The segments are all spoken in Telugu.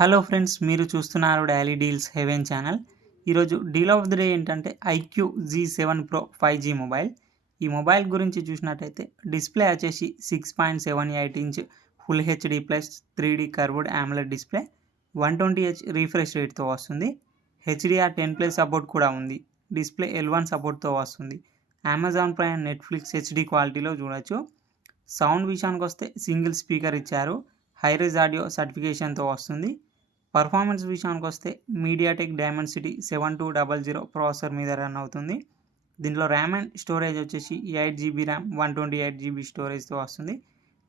హలో ఫ్రెండ్స్, మీరు చూస్తున్నారు డైలీ డీల్స్ హెవెన్ ఛానల్. ఈరోజు డీల్ ఆఫ్ ది డే ఏంటంటే iQOO G7 Pro 5G mobile. ఈ మొబైల్ గురించి చూసినట్టయితే డిస్ప్లే వచ్చేసి 6.78 inch full HD plus 3D curved AMOLED display, 120Hz refresh రేట్తో వస్తుంది. HDR10+ సపోర్ట్ కూడా ఉంది. డిస్ప్లే L1 సపోర్ట్తో వస్తుంది. అమెజాన్ ప్రైమ్, నెట్ఫ్లిక్స్ హెచ్డి క్వాలిటీలో చూడొచ్చు. సౌండ్ విషయానికి వస్తే సింగిల్ స్పీకర్ ఇచ్చారు. హైరేజ్ ఆడియో సర్టిఫికేషన్తో వస్తుంది. పర్ఫార్మెన్స్ విషయానికి వస్తే మీడియాటెక్ డైమెన్సిటీ 7200 ప్రాసెసర్ మీద రన్ అవుతుంది. దీంట్లో ర్యామ్ అండ్ స్టోరేజ్ వచ్చేసి 8GB ర్యామ్, 128GB స్టోరేజ్తో వస్తుంది.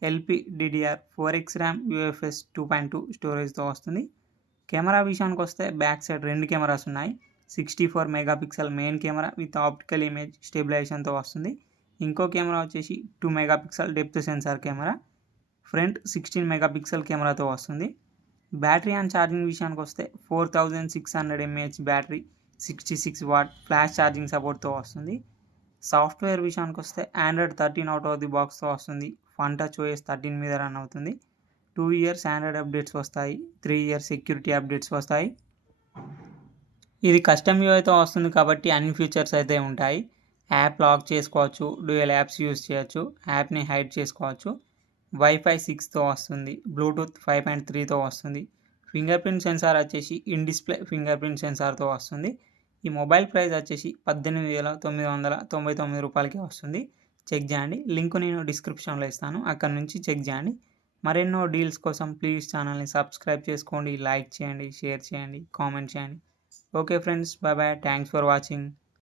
LPDDR4X ర్యామ్, UFS 2.2 స్టోరేజ్తో వస్తుంది. కెమెరా విషయానికి వస్తే బ్యాక్ సైడ్ 2 కెమెరాస్ ఉన్నాయి. 64 megapixel main camera with optical image స్టెబిలైజేషన్తో వస్తుంది. ఇంకో కెమెరా వచ్చేసి 2 megapixel depth sensor camera, front 16 megapixel కెమెరాతో వస్తుంది. బ్యాటరీ అండ్ ఛార్జింగ్ విషయానికి వస్తే 4600 mAh battery, 66 watt flash charging సపోర్ట్తో వస్తుంది. సాఫ్ట్వేర్ విషయానికి వస్తే ఆండ్రాయిడ్ 13 అవుట్ ఆఫ్ ది బాక్స్తో వస్తుంది. ఫన్ టచ్ OS 13 మీద రన్ అవుతుంది. 2 years ఆండ్రాయిడ్ అప్డేట్స్ వస్తాయి. 3 years సెక్యూరిటీ అప్డేట్స్ వస్తాయి. ఇది కస్టమ్ యూఐతో వస్తుంది కాబట్టి అన్ని ఫీచర్స్ అయితే ఉంటాయి. యాప్ లాక్ చేసుకోవచ్చు, డ్యూయల్ యాప్స్ యూజ్ చేయొచ్చు, యాప్ని హైడ్ చేసుకోవచ్చు. వైఫై 6తో వస్తుంది. బ్లూటూత్ 5.3తో వస్తుంది. ఫింగర్ ప్రింట్ సెన్సార్ వచ్చేసి ఇన్ డిస్ప్లే ఫింగర్ ప్రింట్ సెన్సార్తో వస్తుంది. ఈ మొబైల్ ప్రైస్ వచ్చేసి 18,999 రూపాయలకి వస్తుంది. చెక్ చేయండి. లింక్ నేను డిస్క్రిప్షన్లో ఇస్తాను, అక్కడ నుంచి చెక్ చేయండి. మరెన్నో డీల్స్ కోసం ప్లీజ్ ఛానల్ని సబ్స్క్రైబ్ చేసుకోండి, లైక్ చేయండి, షేర్ చేయండి, కామెంట్ చేయండి. Okay friends, bye bye, thanks for watching.